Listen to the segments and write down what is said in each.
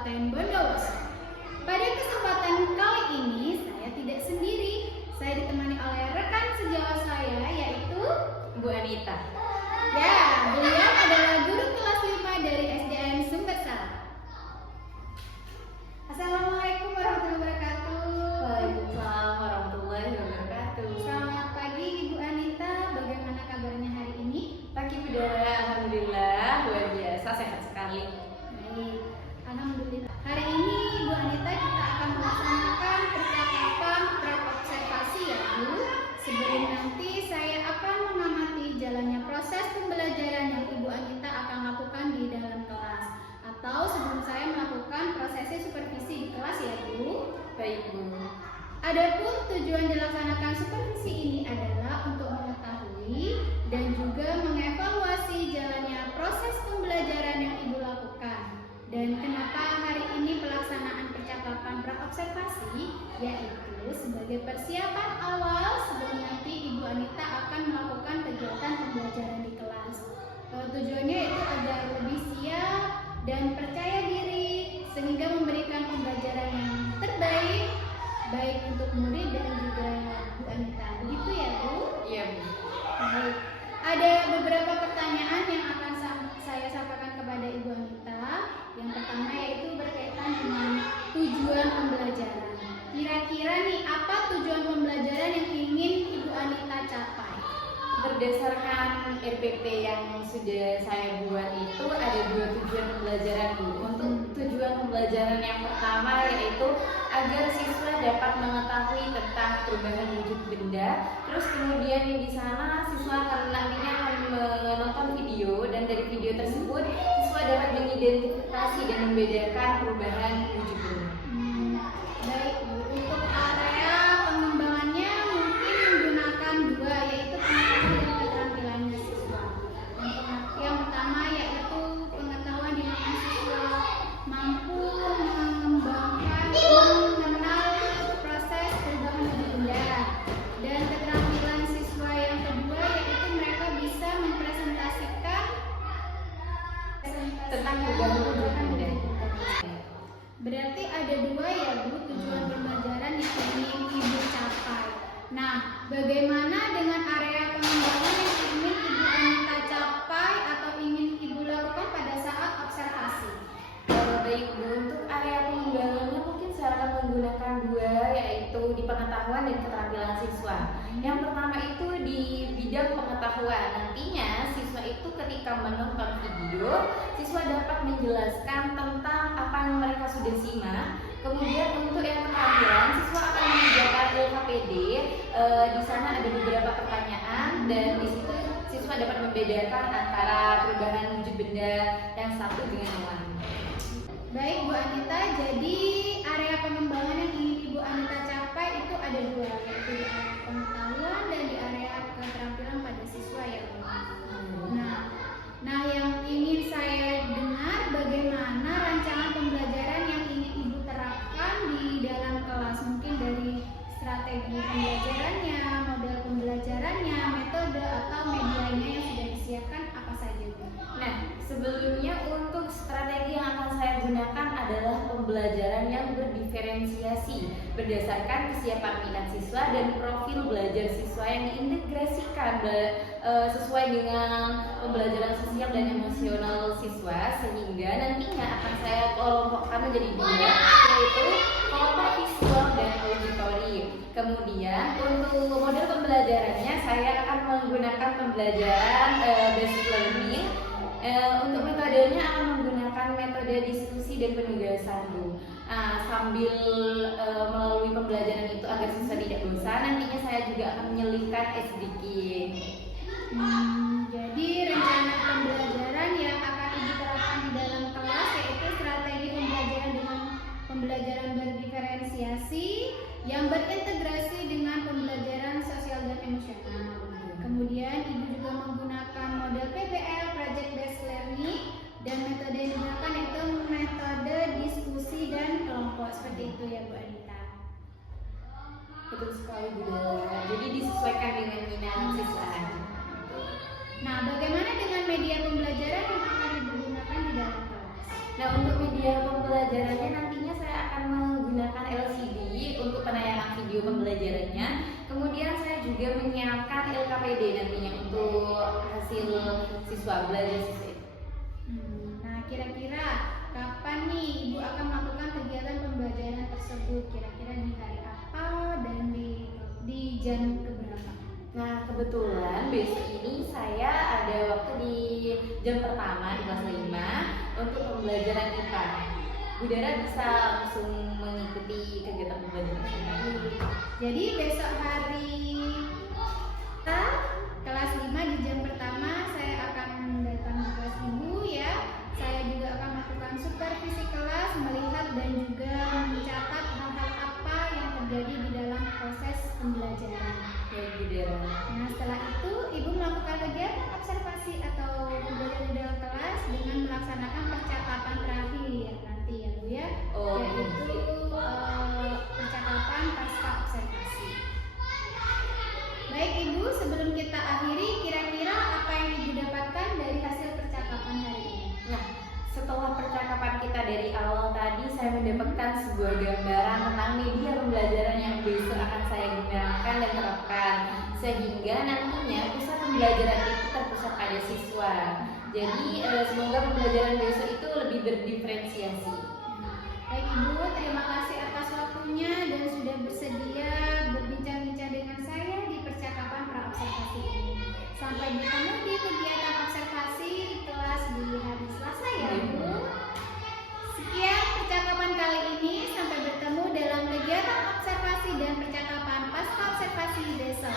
Kabupaten Bondowoso. Pada kesempatan kali ini saya tidak sendiri. Saya ditemani oleh rekan sejawat saya yaitu Bu Anita. Ya, beliau adalah guru kelas 5 dari SDN Sumber Salam. Assalamualaikum warahmatullahi wabarakatuh. Waalaikumsalam warahmatullahi wabarakatuh. Selamat pagi Ibu Anita, bagaimana kabarnya hari ini? Pagi Budara, alhamdulillah luar biasa, sehat sekali. Baik, alhamdulillah. Hari ini Ibu Anita kita akan melaksanakan percakapan praobservasi ya Bu. Sebelum nanti saya akan mengamati jalannya proses pembelajaran yang Ibu Anita akan lakukan di dalam kelas. Atau sebelum saya melakukan prosesi supervisi di kelas ya Bu. Baik Bu. Adapun tujuan dilaksanakan supervisi ini adalah untuk mengetahui dan juga mengevaluasi jalannya proses pembelajaran yang Ibu lakukan. Dan kenapa hari ini pelaksanaan percakapan praobservasi, yaitu sebagai persiapan awal sebelum nanti Ibu Anita akan melakukan kegiatan pembelajaran di kelas. Tujuannya itu agar lebih siap dan percaya diri sehingga memberikan pembelajaran yang terbaik baik untuk murid dan juga Bu Anita. Begitu ya Bu? Iya Bu. Baik. Ada beberapa pertanyaan yang akan saya sampaikan kepada Ibu Anita. Yang pertama yaitu berkaitan dengan tujuan pembelajaran. Kira-kira nih apa tujuan pembelajaran yang ingin Ibu Anita capai? Berdasarkan RPP yang sudah saya buat itu ada 2 tujuan pembelajaran Bu. Untuk tujuan pembelajaran yang pertama yaitu agar siswa dapat mengetahui tentang perubahan wujud benda. Terus kemudian di sana siswa nantinya akan menonton video dan dari video tersebut siswa dapat mengidentifikasi dan membedakan perubahan wujud benda. Baik Bu, untuk area pengembangannya mungkin menggunakan 2 yaitu pengetahuan dan keterampilan siswa. Yang pertama yaitu pengetahuan di mana siswa mampu mengenal proses perubahan wujud benda, dan keterampilan siswa yang kedua yaitu mereka bisa mempresentasikan Tentang perubahan wujud benda. Berarti ada 2 ya Bu tujuan pembelajaran yang ingin Ibu capai. Nah, bagaimana dengan area pengembangan yang ingin Ibu Anita capai atau ingin Ibu lakukan pada saat observasi? Baik Bu, untuk area pengembangannya mungkin saya akan menggunakan 2 yaitu di pengetahuan dan keterampilan siswa. Yang pertama itu di bidang pengetahuan. Nantinya siswa itu ketika menonton video, siswa dapat menjelaskan tentang apa yang mereka sudah simak. Kemudian untuk yang keterampilan, siswa akan mengerjakan LKPD. Di sana ada beberapa pertanyaan dan di situ siswa dapat membedakan antara perubahan wujud benda yang satu dengan yang lain. Baik Bu Anita, jadi area pengembangan yang ingin Ibu Anita capai itu ada 2 yaitu di area pengetahuan dan di area keterampilan pada siswa ya Bu. Nah yang ingin saya dengar bagaimana rancangan pembelajaran yang ingin Ibu terapkan di dalam kelas, mungkin dari strategi pembelajarannya, model pembelajarannya, metode atau medianya yang sudah disiapkan apa saja Bu? Nah, sebelumnya untuk strategi yang akan saya gunakan adalah pembelajaran yang berdiferensiasi berdasarkan kesiapan minat siswa dan profil belajar siswa yang diintegrasikan sesuai dengan pembelajaran sosial dan emosional siswa, sehingga nantinya akan saya kelompokkan menjadi 2 yaitu kelompok visual dan auditori. Kemudian untuk model pembelajarannya saya akan menggunakan pembelajaran basic learning. Untuk metodenya akan menggunakan metode diskusi dan penugasan Bu. Sambil melalui pembelajaran itu agar siswa tidak bosan, nantinya saya juga akan menyelipkan sedikit. Jadi rencana pembelajaran yang akan Ibu terapkan di dalam kelas yaitu strategi pembelajaran dengan pembelajaran berdiferensiasi yang berintegrasi dengan pembelajaran sosial dan emosional. Kemudian Ibu juga menggunakan model PBL (Project Based Learning) dan metode yang digunakan yaitu metode diskusi dan kelompok. Seperti itu ya Bu Anita. Betul sekali Bu Dara. Jadi disesuaikan dengan minat siswa. Nah, bagaimana dengan media pembelajaran yang akan Ibu gunakan di dalam kelas? Nah, untuk media pembelajaran pembelajarannya nantinya saya akan menggunakan LCD untuk penayangan video pembelajarannya. Kemudian saya juga menyiapkan LKPD nantinya untuk hasil siswa belajar siswa. Nah, kira-kira kapan nih Ibu akan melakukan kegiatan pembelajaran tersebut? Kira-kira di hari apa dan di jam keberapa? Nah, kebetulan besok ini saya ada waktu di jam pertama di kelas 5 untuk pembelajaran IPA. Budara bisa langsung mengikuti kegiatan pembelajaran tersebut. Jadi besok hari kelas 5 di jam pertama saya akan datang ke kelas Ibu ya. Saya juga akan melakukan supervisi kelas, melihat dan juga mencatat hal-hal apa yang terjadi di dalam proses pembelajaran. Ya, Budara. Nah, setelah itu Ibu melakukan kegiatan observasi atau pembelajaran di dalam kelas dengan melaksanakan percakapan terakhir nanti ya Bu ya. Oh, Yaitu percakapan pasca observasi. Baik Ibu, sebelum kita akhiri, kira-kira apa yang Ibu dapatkan dari hasil percakapan hari ini? Nah, setelah percakapan kita dari awal tadi, saya mendapatkan sebuah gambaran tentang media pembelajaran yang besok akan saya gunakan dan terapkan, sehingga nantinya pusat pembelajaran itu terpusat pada siswa. Jadi semoga pembelajaran besok itu lebih berdiferensiasi. Baik Ibu, terima kasih atas waktunya dan sudah bersedia berbincang-bincang dengan saya di percakapan pra-observasi ini. Sampai bertemu di kegiatan observasi kelas di hari Selasa ya Bu. Sekian percakapan kali ini, sampai bertemu dalam kegiatan observasi dan percakapan pasca observasi besok.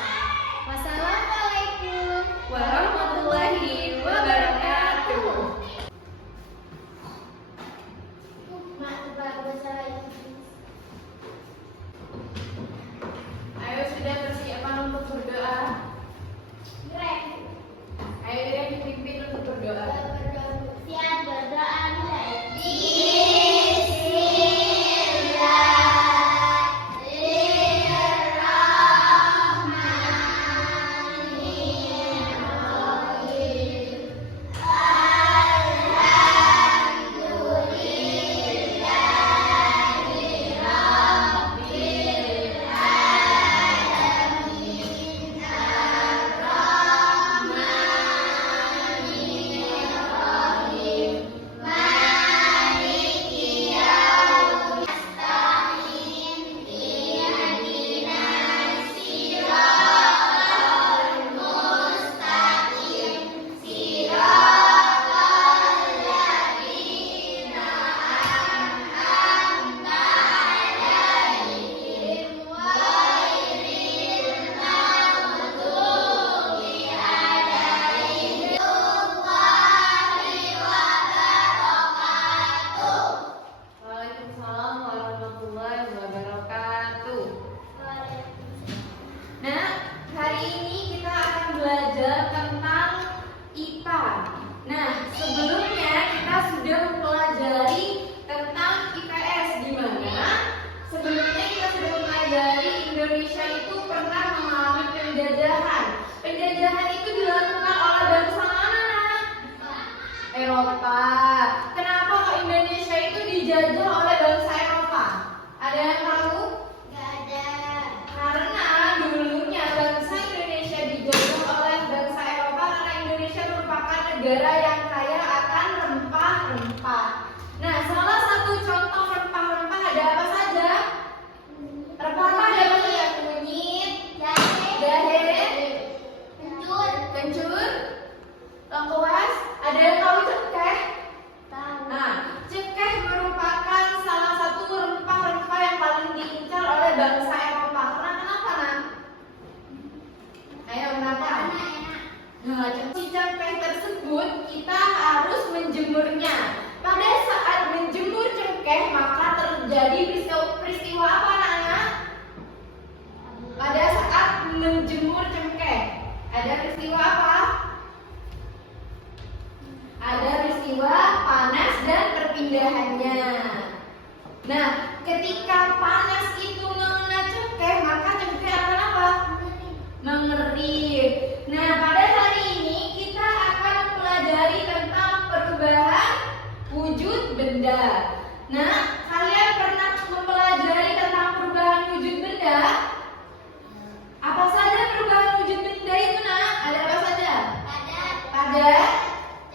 Wassalamualaikum Warahmatullahi wabarakatuh. Ayo sudah persiapan untuk berdoa. Ayo Direk dipimpin untuk berdoa. Siap berdoa Waalaikumsalam warahmatullahi wabarakatuh. Nah, hari ini kita akan belajar tentang IPA. Nah, sebelumnya kita sudah mempelajari tentang IPS, di mana sebelumnya kita sudah mempelajari Indonesia itu pernah mengalami penjajahan. Penjajahan itu dilakukan oleh bangsa mana? Eropa. Kenapa kok Indonesia itu dijajah oleh bangsa Eropa? Ada yang tahu? Karena dulunya bangsa Indonesia dijajah oleh bangsa Eropa karena Indonesia merupakan negara yang kaya akan rempah-rempah. Nah, salah satu contoh rempah-rempah ada apa saja? Rempah-rempah ada apa saja? Kunyit, jahe, kencur, lengkuas. Ada yang tahu cengkeh? Nah, cengkeh merupakan salah satu rempah-rempah yang paling diincar oleh bangsa Eropa. Karena kenapa, Nak? Ayo, kenapa? Nah, si cengkeh tersebut kita harus menjemurnya. Pada saat menjemur cengkeh, maka terjadi peristiwa apa, Nak? Pada saat menjemur cengkeh, ada peristiwa apa? Ada peristiwa panas dan perpindahannya. Nah, ketika panas itu mengena cengkeh, maka cengkeh akan apa? Mengering. Nah, pada hari ini kita akan mempelajari tentang perubahan wujud benda. Nah, kalian pernah mempelajari tentang perubahan wujud benda? Apa saja perubahan wujud benda itu, Nak? Ada apa saja? Padat,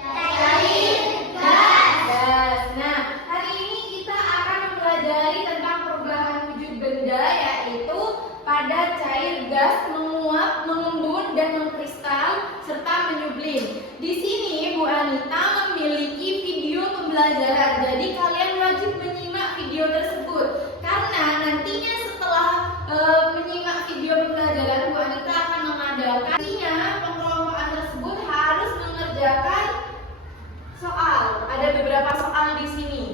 cair, gas. Nah, hari ini kita akan mempelajari tentang perubahan wujud benda, yaitu padat, cair, gas, menguap, mengembun, dan mengkristal, serta menyublim. Di sini Bu Anita memiliki video pembelajaran, jadi kalian wajib menyimak video tersebut. Karena nantinya setelah menyimak video pembelajaran, Bu Anita akan mengadakan. Nantinya pengelompokan tersebut harus mengerjakan soal. Ada beberapa soal di sini.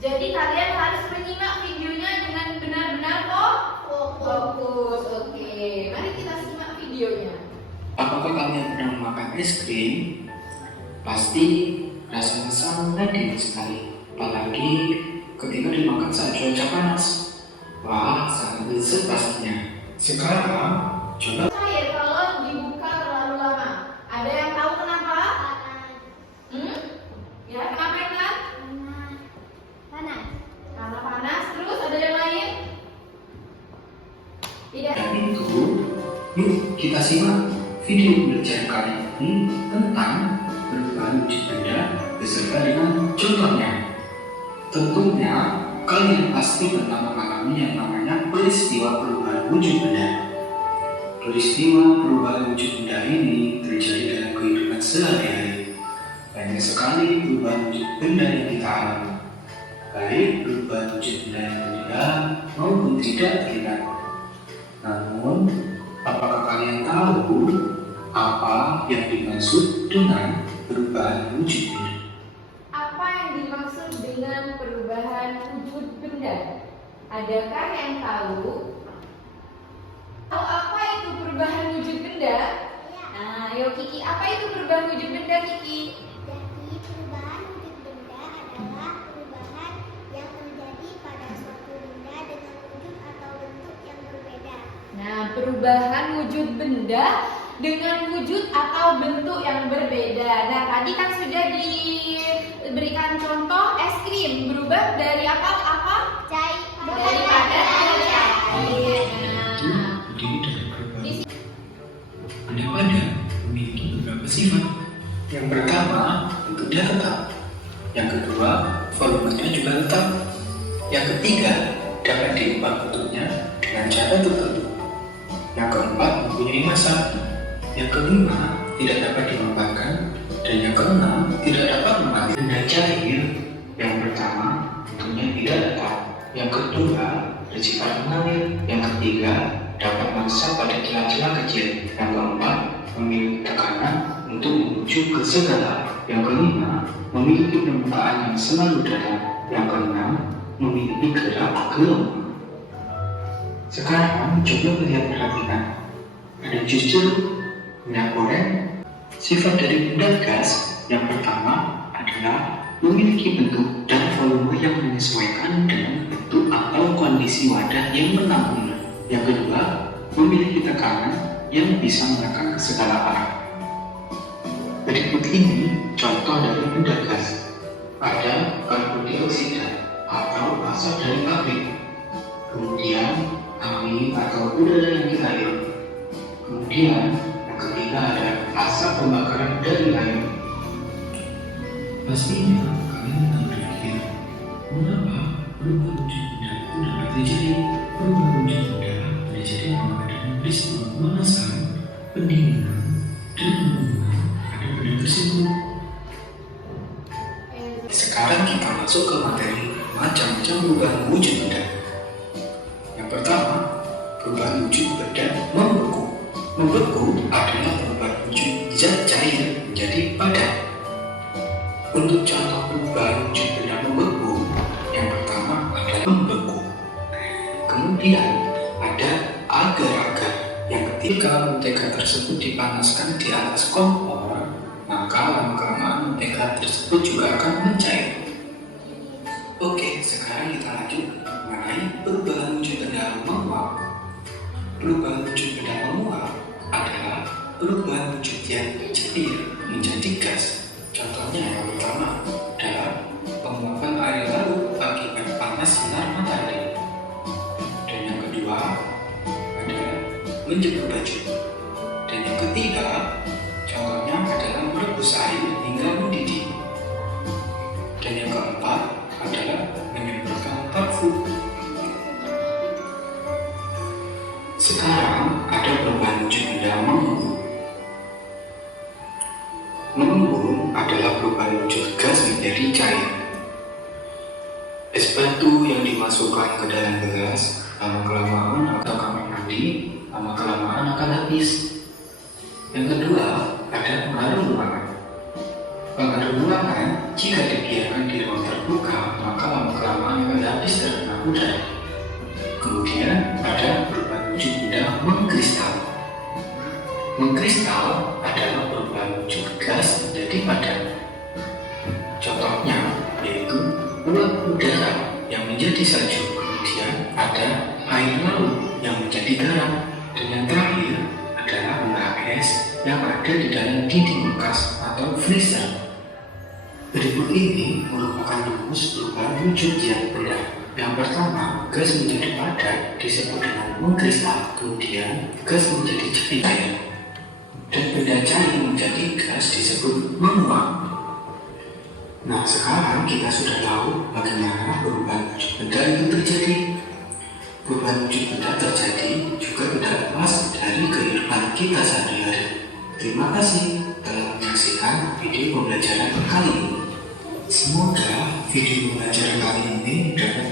Jadi kalian harus menyimak videonya dengan benar-benar fokus. Oke, mari kita simak videonya. Apakah kalian pernah makan es krim? Pasti rasanya sangat nikmat sekali, apalagi ketika dimakan saat cuaca panas. Wah, sangat lezat pastinya. Sekarang, coba Cair kalau dibuka terlalu lama. Ada yang tahu kenapa? Ya, kenapa Intan? Panas. Karena panas. Terus ada yang lain? Tidak. dan itu, yuk kita simak video belajar kali ini tentang perubahan wujud benda beserta dengan contohnya. Tentunya kalian pasti pernah mengalami yang namanya peristiwa perubahan wujud benda. Peristiwa perubahan wujud benda ini terjadi dalam kehidupan sehari-hari. Banyak sekali perubahan wujud benda yang kita alami, baik perubahan wujud benda yang terlihat maupun tidak terlihat. Namun, apakah kalian tahu apa yang dimaksud dengan perubahan wujud benda? Apa yang dimaksud dengan perubahan wujud benda? Adakah yang tahu? Tahu apa itu perubahan wujud benda? Nah, ayo Kiki, apa itu perubahan wujud benda, Kiki? Jadi perubahan wujud benda adalah perubahan yang terjadi pada suatu benda dengan wujud atau bentuk yang berbeda. Nah, perubahan wujud benda dengan wujud atau bentuk yang berbeda. Nah, tadi kan sudah diberikan contoh es krim berubah dari apa? Cair. Dari padat menjadi cair. Nah, Terdiri dari perubahan. Benda padat memiliki beberapa sifat. Yang pertama, bentuknya tetap. Yang kedua, volumenya juga tetap. Yang ketiga, dapat diubah bentuknya dengan cara tertentu. Yang keempat, mempunyai massa. Yang kelima, tidak dapat dilombakan. Dan yang keenam, tidak dapat mengalir. Benda cair, yang pertama, bentuknya tidak tetap. Yang kedua, bersifat mengalir. Yang ketiga, dapat meresap pada celah-celah kecil. Yang keempat, memiliki tekanan untuk menuju ke segala. Yang kelima, memiliki permukaan yang selalu datar. Yang keenam, memiliki gerak gelombang. Sekarang coba lihat perhatikan. Ada jus jeruk, minyak goreng. Sifat dari benda gas yang pertama adalah memiliki bentuk dan volume yang menyesuaikan dengan bentuk atau kondisi wadah yang menampungnya. Yang kedua, memiliki tekanan yang bisa menekan ke segala arah. Berikut ini contoh dari benda gas. Ada karbon dioksida atau asap dari pabrik. Kemudian angin atau udara yang kita hirup. Kemudian yang ketiga ada asap pembakaran dari air. Pastinya kalian akan berpikir, mengapa perubahan wujud benda itu dapat terjadi? Perubahan wujud benda terjadi karena adanya peristiwa pemanasan, pendinginan, dan pembunuhan pada benda tersebut. Sekarang kita masuk ke materi macam-macam perubahan wujud benda. Yang pertama, perubahan wujud benda membeku. Membeku adalah perubahan wujud zat cair menjadi padat. Untuk contoh perubahan wujud benda membeku, yang pertama adalah membeku. Kemudian ada agar-agar. Yang ketiga, mentega tersebut dipanaskan di atas kompor, maka lama-kelamaan mentega tersebut juga akan mencair. Oke, sekarang kita lanjut mengenai perubahan wujud benda menguap. Perubahan wujud benda menguap adalah perubahan wujud yang cair menjadi gas. Contohnya yang pertama adalah penguapan air laut akibat menjemur baju. Dan yang ketiga, contohnya adalah merebus air hingga mendidih. Dan yang keempat adalah menyemprotkan parfum. Sekarang ada perubahan wujud benda mengembung. Mengembung adalah perubahan wujud gas menjadi cair. Es batu yang dimasukkan ke dalam gelas lama-kelamaan atau kamar mandi lama-kelamaan akan habis. Yang kedua, ada pengaruh ruangan. Pengaruh ruangan jika dibiarkan di ruang terbuka maka lama-kelamaan akan habis terkena udara. Kemudian ada perubahan wujud benda mengkristal. Mengkristal adalah perubahan wujud gas menjadi padat. Contohnya yaitu uap udara yang menjadi salju, kemudian ada air laut yang menjadi garam, dan yang terakhir adalah uap es yang ada di dalam dinding bekas atau freezer. Berikut ini merupakan rumus perubahan wujud yang benar. Yang pertama, gas menjadi padat disebut dengan mengkristal, kemudian gas menjadi cair, dan benda cair menjadi gas disebut menguap. Nah, sekarang kita sudah tahu bagaimana perubahan wujud benda itu terjadi. Perubahan wujud benda terjadi juga tidak lepas dari kehidupan kita sehari-hari. Terima kasih telah menyaksikan video pembelajaran kali ini. Semoga video pembelajaran kali ini dapat.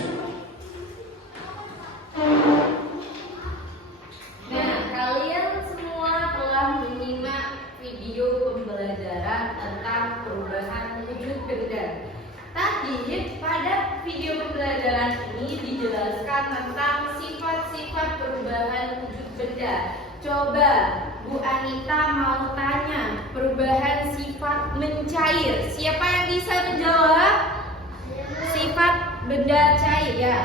Nah, kalian semua telah menyimak video pembelajaran tentang perubahan wujud benda. Tadi pada video pembelajaran ini dijelaskan tentang sifat-sifat perubahan wujud benda. Coba Bu Anita mau tanya, perubahan sifat mencair. Siapa yang bisa menjawab? Sifat benda cair ya.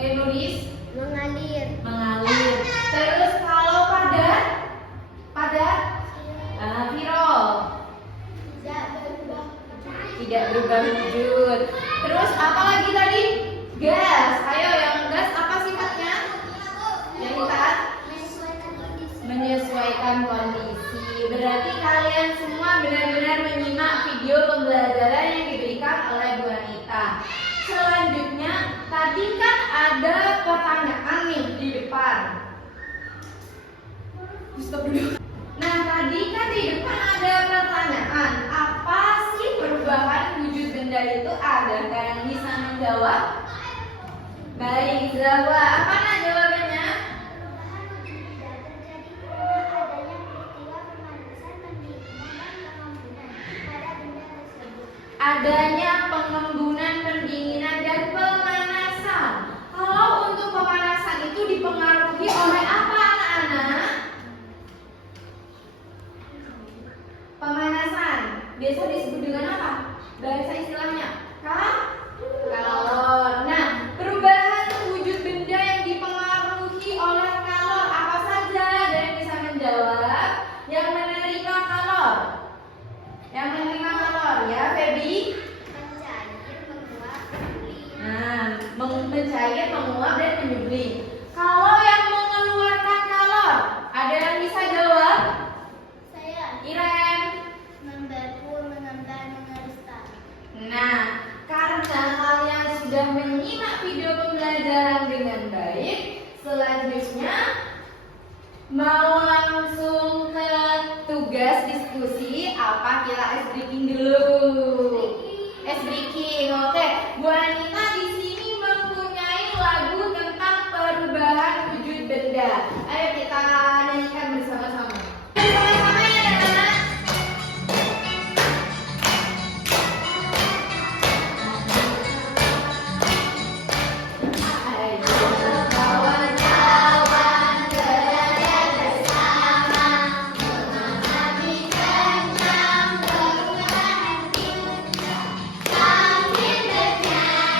Nulis. Mengalir. Terus kalau padat? Viro. Tidak berubah wujud. Terus apa lagi tadi? Gas. Ayo, yang gas apa sifatnya? Yang kita menyesuaikan kondisi. Berarti kalian semua benar-benar menyimak video pembelajaran yang diberikan oleh Bu Anita. Selanjutnya, tadi kan ada pertanyaan nih di depan. Stop dulu. Nah, tadi kan di depan ada pertanyaan, apa sih perubahan wujud benda itu? Adakah yang bisa menjawab? Baik, Zawa, apa nak jawabannya? Adanya pengembunan, pendinginan, dan pemanasan. Kalau untuk pemanasan itu dipengaruhi oleh apa, anak-anak? Pemanasan biasa disebut dengan apa? Bahasa istilahnya kalor. Nah, perubahan wujud benda yang dipengaruhi oleh kalor apa saja? Ada yang bisa menjawab? Yang menerima kalor. Yang menerima kalor ya, Feby? Mencair, menguap, dan menyublim. Kalau yang mengeluarkan kalor, ada yang bisa jawab? Saya. Iren. Membaku, mengental, mengeristal. Nah, karena kalian sudah menyimak video pembelajaran dengan baik, selanjutnya mau langsung ke tugas diskusi apa? Kita ice breaking dulu. Ice breaking, oke. Bu Anita di sini mempunyai lagu tentang perubahan wujud benda. Ayo kita nyanyikan bersama-sama. Bersama-sama ya, anak-anak.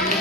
Kami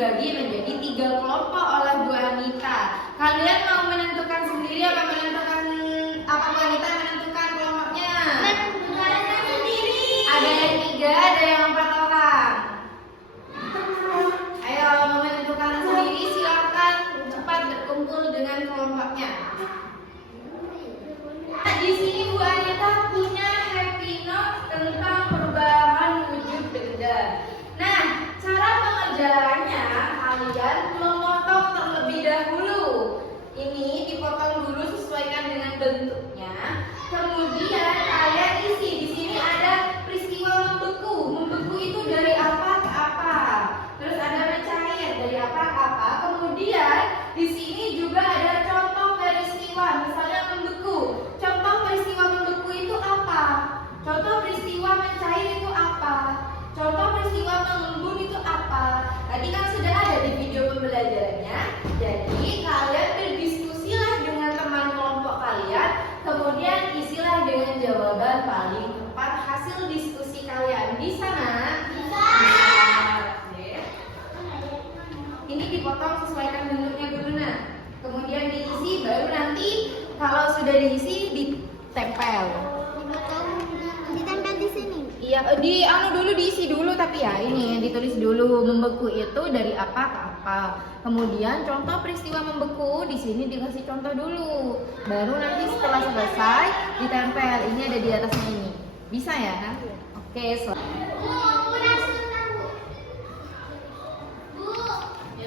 dibagi menjadi 3 kelompok oleh Bu Anita. Kalian mau menentukan sendiri apa menentukan apa Bu Anita yang menentukan kelompoknya? Menentukan sendiri. Ada yang 3, ada yang 4 orang. Ayo mau menentukan sendiri silakan cepat berkumpul dengan kelompoknya. Nah, di sini Bu Anita punya happy note tentang perubahan wujud benda. Nah, cara pengerjaannya kalian memotong terlebih dahulu. Ini dipotong dulu sesuaikan dengan bentuknya. Kemudian kalian isi. Di sini ada peristiwa membeku. Membeku itu dari apa ke apa. Terus ada mencair dari apa ke apa. Kemudian di sini juga ada contoh peristiwa. Misalnya membeku. Contoh peristiwa membeku itu apa? Contoh peristiwa mencair itu apa? Contoh peristiwa mengembun itu apa? Tadi kan sudah ada di video pembelajarannya. Jadi kalian berdiskusilah dengan teman kelompok kalian, kemudian isilah dengan jawaban paling tepat hasil diskusi kalian. Bisa nak? Bisa. Oke. Ini dipotong sesuaikan bentuknya dulu nak. Kemudian diisi, baru nanti kalau sudah diisi ditempel. Ditempel di sini. Iya, dulu diisi dulu tapi ya ini ditulis dulu membeku itu dari apa ke apa. Kemudian contoh peristiwa membeku di sini dikasih contoh dulu. Baru nanti setelah selesai ditempel. Ini ada di atasnya ini. Bisa ya? Oke,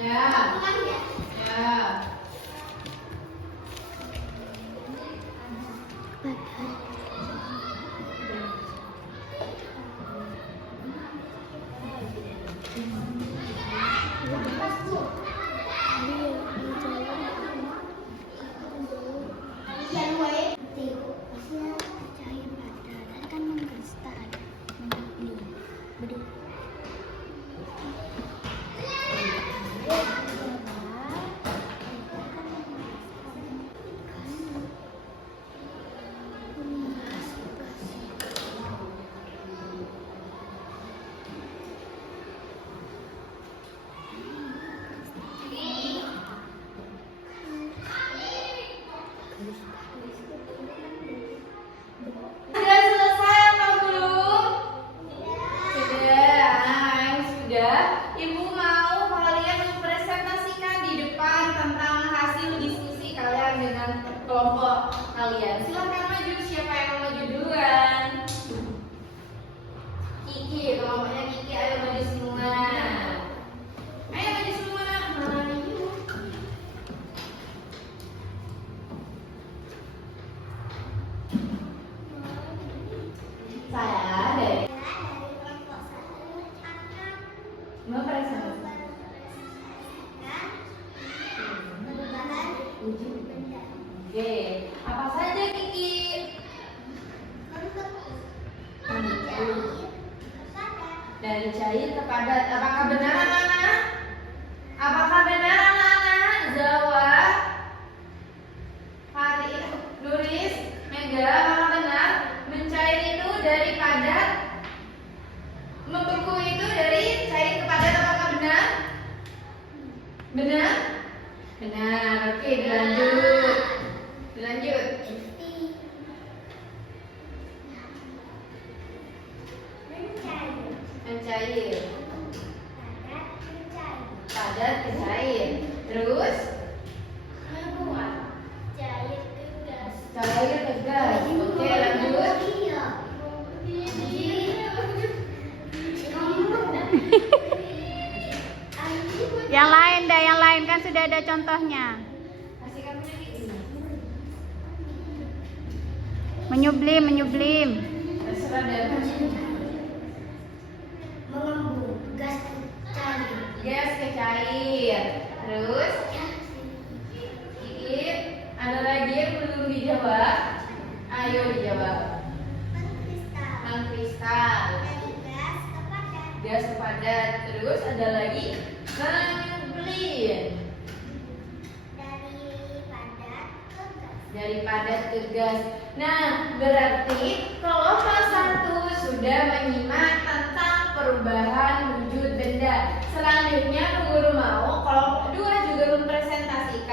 ya. Ya. Sudah selesai atau belum? Sudah. Nah, yang sudah, Ibu mau kalian mempresentasikan di depan tentang hasil diskusi kalian dengan kelompok kalian. Silakan maju. Siapa yang mau maju duluan? Kiki, kelompoknya Kiki, ayo maju semua. Ayo maju semua. Mana nih? Saya dari kelompok 1 akan mempresentasikan perubahan wujud. benda. Oke, apa saja Kiki? Dari cair ke padat. Apakah benar anak-anak? Apakah benar anak-anak? Jawab. Hari, Nuris, Mega, apakah benar? Mencair itu dari padat, membeku itu dari cair ke padat. Apakah benar? Benar? Benar. Oke, dilanjut. Dilanjut. Mencair. Padat ke cair. Terus cair ke gas. Oke, lanjut. Yang lain dah, yang lain kan sudah ada contohnya. Kasih kamunya Kiki. Menyublim, menyublim. Terserah deh. Mengembung, gas cair. Gas ke cair. Terus Kiki, ada lagi yang belum dijawab? Ayo dijawab. Mengkristal. Gas ke padat. Terus ada lagi menyublim. Dari padat ke gas. Nah, berarti kelompok 1 sudah menyimak tentang perubahan wujud benda. Selanjutnya, Bu Guru mau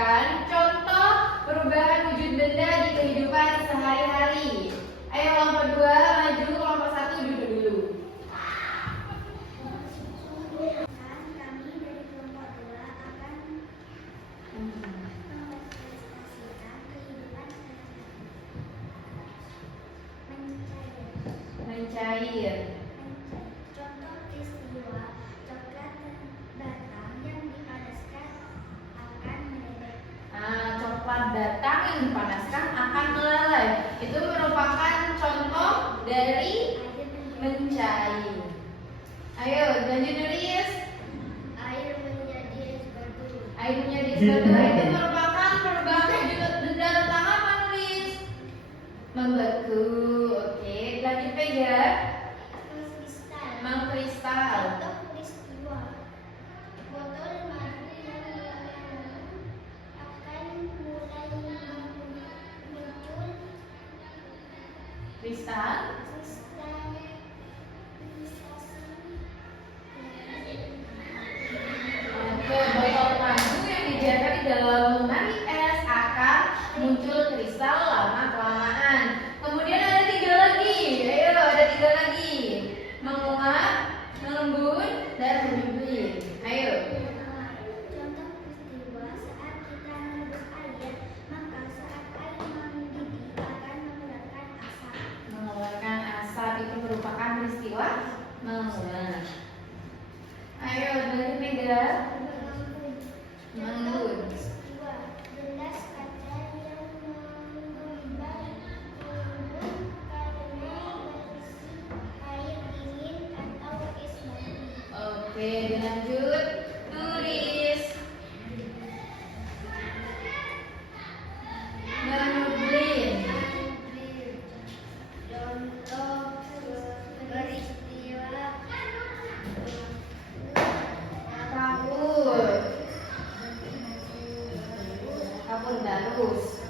berikan contoh perubahan wujud benda di kehidupan sehari-hari. Ayo kelompok 2 maju, kelompok 1 duduk dulu. Kami dari kelompok 2 akan mempresentasikan kehidupan Mencair. Contoh peristiwa coklat datang yang dipanaskan akan meleleh. Coklat datang yang dipanaskan akan meleleh. Itu merupakan contoh dari mencair. Ayo, lanjut nulis. Air menjadi es batu. Air menjadi es batu itu merupakan perubahan wujud benda tentang apa nulis? Membeku. Oke, lanjut pegang. Kristal. Mengkristal. Contoh peristiwa botol madu yang akan mulai muncul Kristal. Oke, botol madu yang dibiarkan di dalam lemari es akan muncul kristal lama-kelamaan. Kemudian ada 3 lagi. Ayo, ada 3 lagi. Menguap, mengembun, dan menyembunyi. Ayo. Contoh peristiwa saat kita merebus air, maka saat air mendidih akan mengeluarkan asap. Mengeluarkan asap itu merupakan peristiwa menguap. Ayo, lanjut pegang. Contoh peristiwa gelas kaca yang mengembang karena berisi air dingin atau es batu. Oke, dilanjut tulis. Menublin. Contoh peristiwa Kapur. Kapur barus.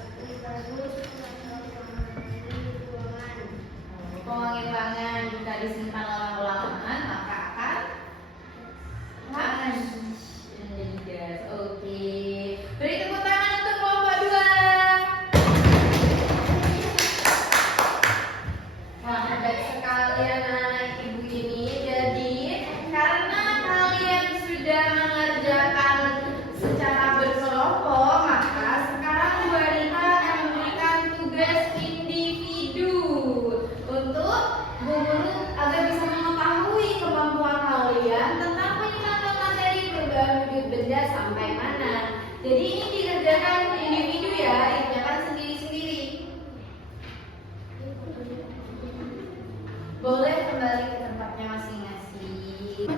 Pewangi-wangian jika disimpan lama-kelamaan maka akan panas menjadi gas. Oke. Beri tepuk tangan untuk kelompok 2. Wah, hebat sekali anak ibu ini. Jadi, karena kalian sudah mengerjakan secara berkelompok, maka sekarang Bu Arita akan memberikan tugas individu untuk Bu Guru agar bisa mengetahui kemampuan kalian tentang penyusunan materi perubahan wujud benda sampai mana. Jadi ini dikerjakan individu ya, dikerjakan sendiri-sendiri. Boleh kembali ke tempatnya masing-masing.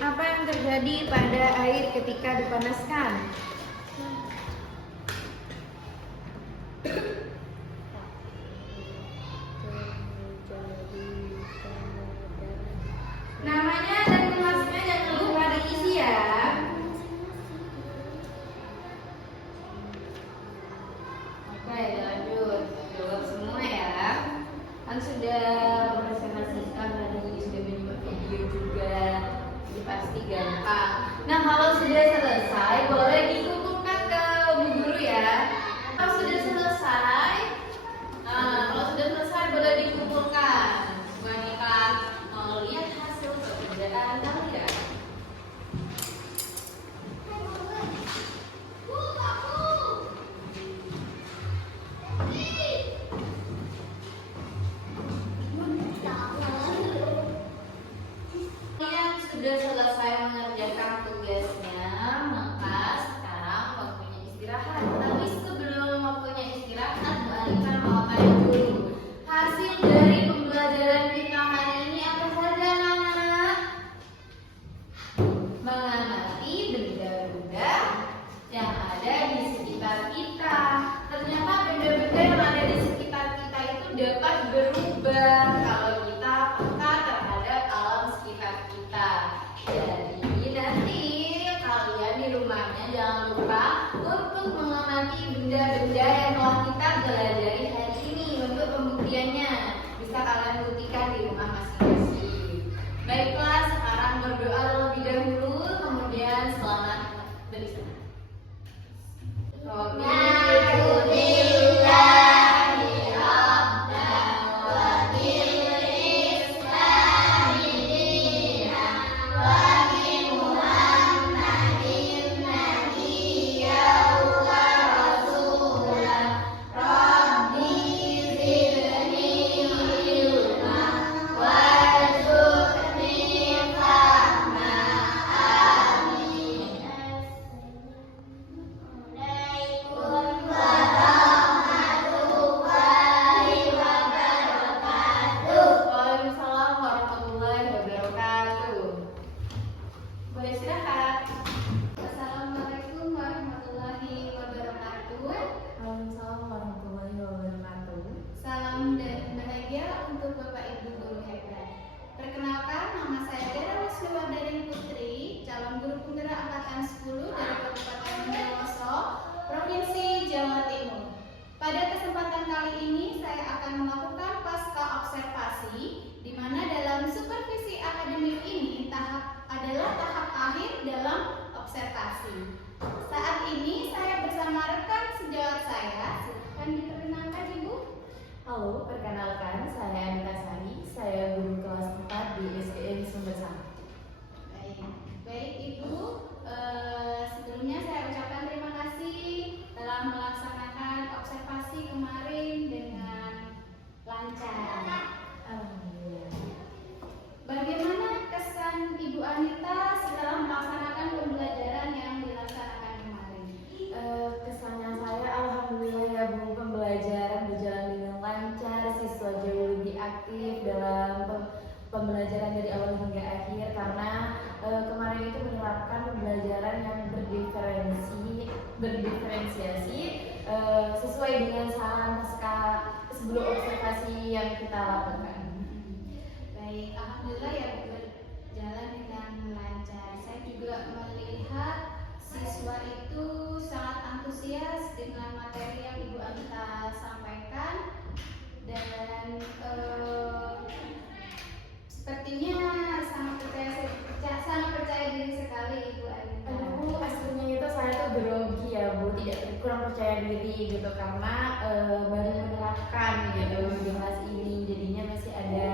Apa yang terjadi pada air ketika dipanaskan? Namanya dan kelasnya jangan lupa diisi ya. Oke, lanjut. Jawab semua ya. Kan sudah mempresentasikan dan ini sudah menyimak video juga. Jadi pasti gampang. Nah, kalau sudah selesai boleh diikuti Waalaikumsalam warahmatullahi wabarakatuh. Boleh silakan. Assalamualaikum warahmatullahi wabarakatuh. Waalaikumsalam warahmatullahi wabarakatuh. Salam dan bahagia untuk Bapak Ibu guru hebat. Perkenalkan, nama saya Dera Wisnuwardani Putri, calon guru penggerak angkatan 10 dari Kabupaten Bondowoso, Provinsi Jawa Timur. Pada kesempatan kali ini saya akan melakukan pasca observasi, di mana dalam supervisi akademik ini adalah tahap akhir dalam observasi. Saat ini saya bersama rekan sejawat saya. Silakan diperkenalkan Ibu. Halo, perkenalkan saya Anita Sari, saya guru kelas 4 di SDN Sumber Sari. Baik Ibu, sebelumnya saya ucapkan terima kasih telah melaksanakan observasi kemarin dengan lancar. Alhamdulillah. Bagaimana kesan Ibu Anita setelah melaksanakan pembelajaran yang dilaksanakan kemarin? Kesannya saya alhamdulillah ya Bu, pembelajaran berjalan dengan lancar, siswa jauh lebih aktif dalam pembelajaran dari awal hingga akhir karena kemarin itu menerapkan pembelajaran yang berdiferensiasi sesuai dengan saran pasca sebelum observasi yang kita lakukan. Baik, alhamdulillah ya Bu, berjalan dengan lancar. Saya juga melihat siswa itu sangat antusias dengan materi yang Ibu Anita sampaikan dan sepertinya sangat percaya diri sekali Ibu Anita. Aduh, aslinya itu saya tuh grogi ya Bu, kurang percaya diri gitu karena baru menerapkan gitu di kelas ini, jadinya masih ada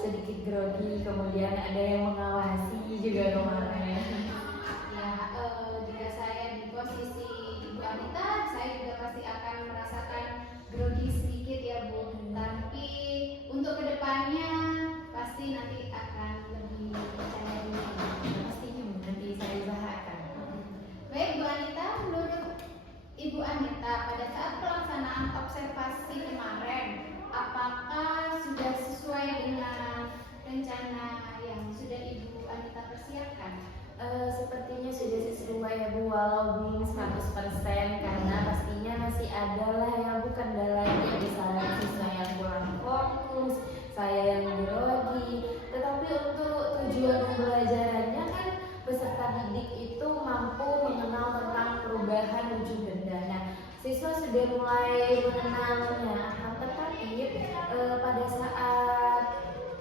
sedikit grogi, kemudian ada yang mengawasi juga kemarin. Ya, jika saya di posisi Ibu Anita, saya juga pasti akan merasakan grogi sedikit ya Bu. Tapi untuk kedepannya pasti nanti akan lebih percaya diri. Pastinya Bu, nanti saya usahakan. Baik Bu Anita, menurut Ibu Anita pada saat pelaksanaan observasi kemarin, apakah sudah sesuai dengan rencana yang sudah Ibu Anita persiapkan? Sepertinya sudah sesuai ya Bu, walau belum 100% karena pastinya masih ada lah yang bukan kendalanya, misalnya siswa yang kurang fokus, saya yang grogi. Tetapi untuk tujuan pembelajarannya kan peserta didik itu mampu mengenal tentang perubahan wujud benda. Nah, siswa sudah mulai mengenalnya, tetapi pada saat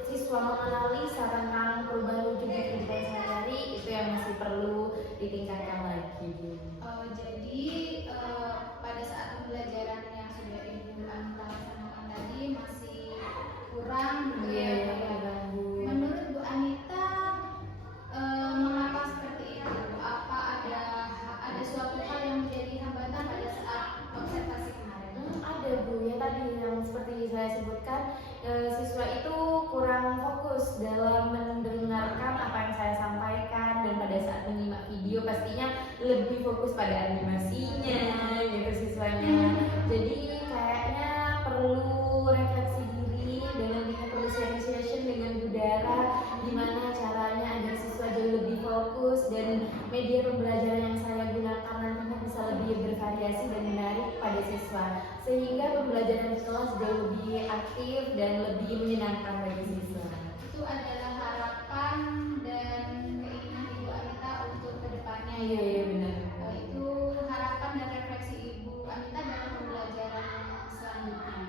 siswa menganalisa tentang perubahan wujud di kehidupan sehari-hari itu yang masih perlu ditingkatkan lagi. Jadi pada saat pembelajaran yang sudah Ibu Anita laksanakan tadi masih kurang gitu ya. Menurut Bu Anita, mengapa seperti itu? Apa ada suatu hal yang menjadi hambatan pada saat observasi kemarin? Ada Bu, ya tadi yang seperti saya sebutkan, siswa itu kurang fokus dalam mendengarkan apa yang saya sampaikan, dan pada saat menyimak video pastinya lebih fokus pada animasinya gitu siswanya. Jadi kayaknya perlu refleksi diri dan juga perlu sharing session dengan Budara gimana caranya agar siswa jauh lebih fokus dan media pembelajaran yang saya gunakan nantinya bisa lebih bervariasi dan menarik pada siswa, sehingga pembelajaran di kelas jauh lebih aktif dan lebih menyenangkan bagi siswa. Itu adalah harapan dan keinginan Ibu Anita untuk kedepannya. Iya benar. Itu harapan dan refleksi Ibu Anita dalam pembelajaran selanjutnya.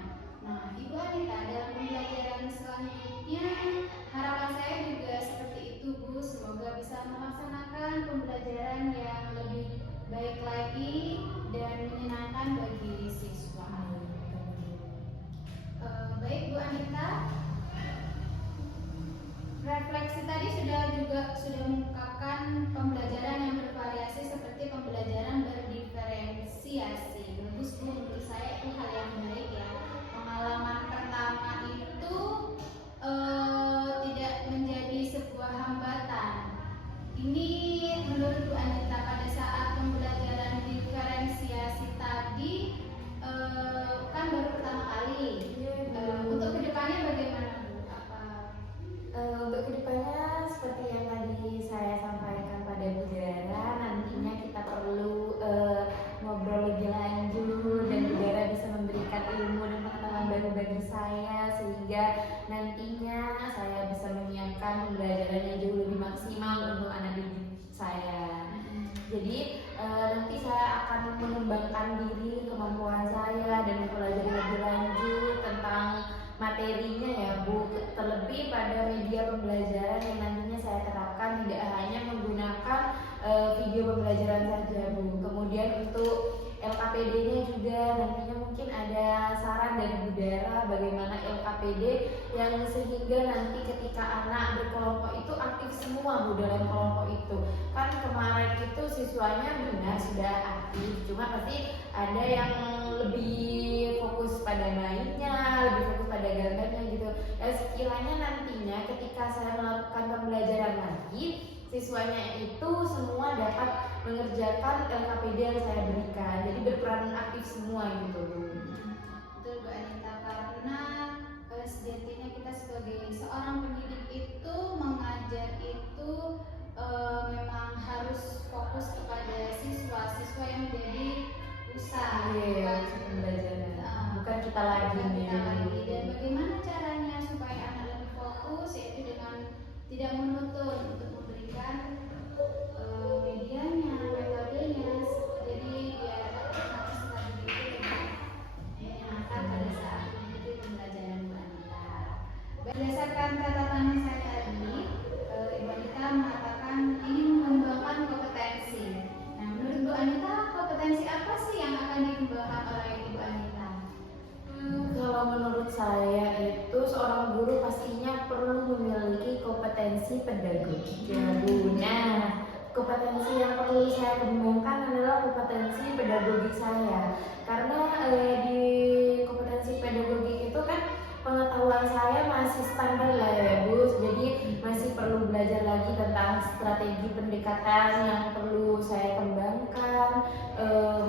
Nah, Ibu Anita dalam pembelajaran selanjutnya, harapan saya juga seperti itu Bu. Semoga bisa melaksanakan pembelajaran yang lebih baik lagi dan menyenangkan bagi siswa. Baik Bu Anita, refleksi tadi sudah mengungkapkan pembelajaran yang bervariasi seperti pembelajaran berdiferensiasi. Bagus Bu, menurut saya itu hal yang baik ya. Pengalaman pertama itu tidak menjadi sebuah hambatan. Ini menurut Bu Anita pada saat pembelajaran diferensiasi tadi kan baru pertama kali. Untuk kedepannya bagaimana Bu? Untuk kedepannya seperti yang tadi saya sampaikan pada Bu Dara, nantinya kita perlu ngobrol lebih lanjut dan Bu Dara bisa memberikan ilmu dan pengetahuan baru bagi saya sehingga nantinya saya bisa menyiapkan pembelajaran yang jauh lebih maksimal untuk anak didik saya. Jadi nanti saya akan mengembangkan diri, kemampuan saya dan mempelajari lebih lanjut tentang materinya ya Bu, terlebih pada media pembelajaran yang nantinya saya terapkan tidak hanya menggunakan video pembelajaran saja Bu. Kemudian untuk LKPD-nya juga nantinya mungkin ada saran dari Bu Dara bagaimana LKPD yang sehingga nanti ketika anak berkelompok itu aktif semua Bu dalam kelompok itu. Kan kemarin itu siswanya benar sudah aktif, cuma pasti ada yang lebih fokus pada mainnya, lebih fokus pada gambarnya gitu. Dan sekiranya nantinya ketika saya melakukan pembelajaran lagi, siswanya itu semua dapat mengerjakan LKPD yang saya berikan. Jadi berperan aktif semua gitu. Betul Bu Anita, karena sejatinya kita sebagai seorang pendidik itu mengajar itu memang harus fokus kepada siswa yang menjadi pusat. Pembelajaran. Bukan kita lagi. Dan bagaimana caranya supaya anak lebih fokus, yaitu dengan tidak menuntut untuk memberikan medianya, metodenya, jadi biar anak peserta didik itu menyenangkan pada saat mengikuti pembelajaran Bu Anita. Berdasarkan catatan saya tadi, Ibu Anita mengatakan ingin mengembangkan kompetensi. Nah, menurut Bu Anita, kompetensi apa sih yang akan dikembangkan oleh Ibu Anita? Kalau menurut saya itu seorang guru pastinya perlu memiliki kompetensi pedagogik ya Bu. Nah, kompetensi yang perlu saya kembangkan adalah kompetensi pedagogik saya. Karena di kompetensi pedagogik itu kan pengetahuan saya masih standar lah ya Bu. Jadi masih perlu belajar lagi tentang strategi pendekatan yang perlu saya kembangkan,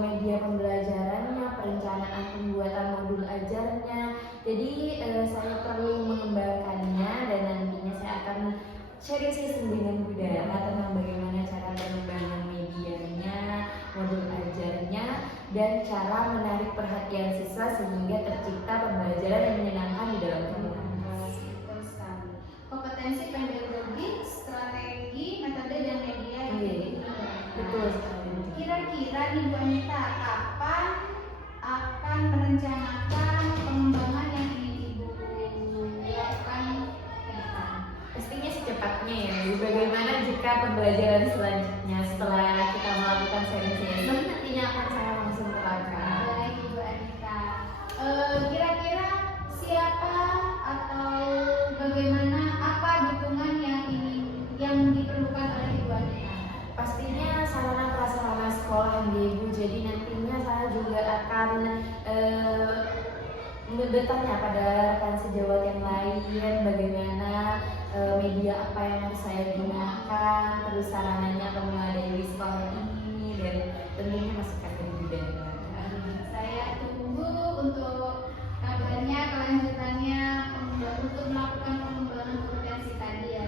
media pembelajarannya, perencanaan pembuatan modul ajarnya. Jadi saya perlu mengembangkannya dan nantinya saya akan sharing session dengan Bu Dara tentang bagaimana cara pengembangan medianya, modul ajarnya, dan cara menarik perhatian siswa sehingga tercipta pembelajaran yang menyenangkan di dalam kelas. Betul sekali. Kompetensi pedagogik, strategi, metode dan media yang digunakan. Betul sekali. Kira-kira nih Bu Anita, kapan akan merencanakan pengembangan yang ingin Ibu lakukan ke depan? Pastinya secepatnya ya Bu. Bagaimana jika pembelajaran selanjutnya setelah kita melakukan sharing session nantinya akan saya langsung terapkan. Baik Ibu Anita, kira-kira siapa atau bagaimana apa dukungan yang diperlukan oleh Ibu Anita? Pastinya sarana prasarana sekolah Bu. Jadi nantinya saya juga akan bertanya pada rekan sejawat yang lain bagaimana media apa yang harus saya gunakan, terus sarananya akan memadai di sekolah ini dan tentunya masukan dari Bu Dara. Saya tunggu untuk kabarnya, kelanjutannya untuk melakukan pengembangan kompetensi tadi ya.